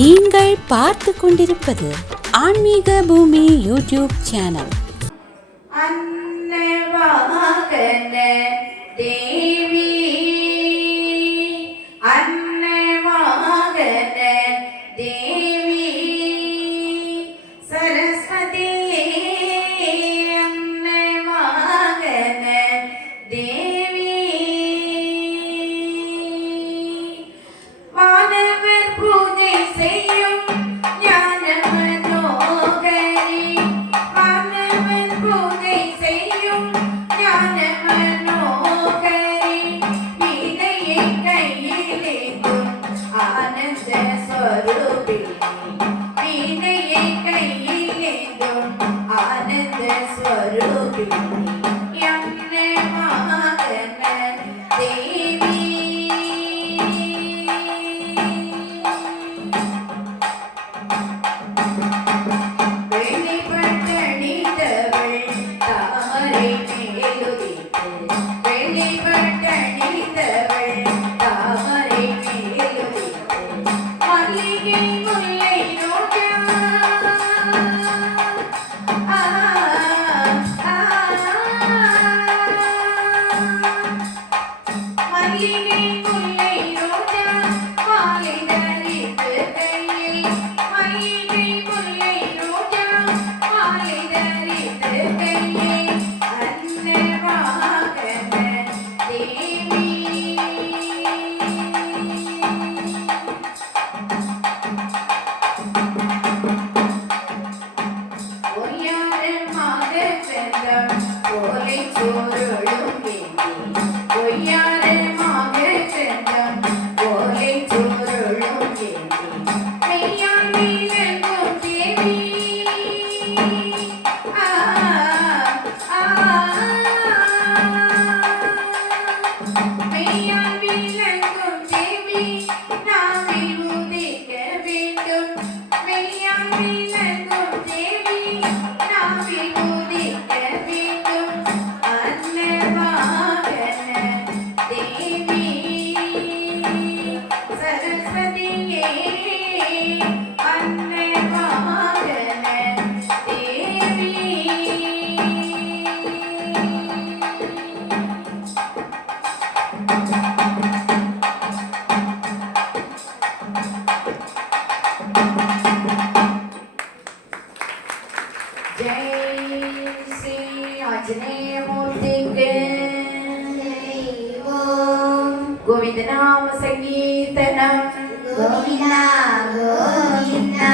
நீங்கள் பார்த்து கொண்டிருப்பது ஆன்மீக பூமி யூடியூப் சேனல். தேவி தேவி சரஸ்வதி தேவி வானவர் பூஜை செய்யும் ஞான மனோகரி வானவர் பூஜை செய்யும் ஞான மனோகரி வீணையை கையிலேந்தும் ஆனந்த ஸ்வரூபிணி வீணையை கையிலேந்தும் ஆனந்த ஸ்வரூபிணி गोविंद नाम संकीर्तनम गोविंदा गोविंदा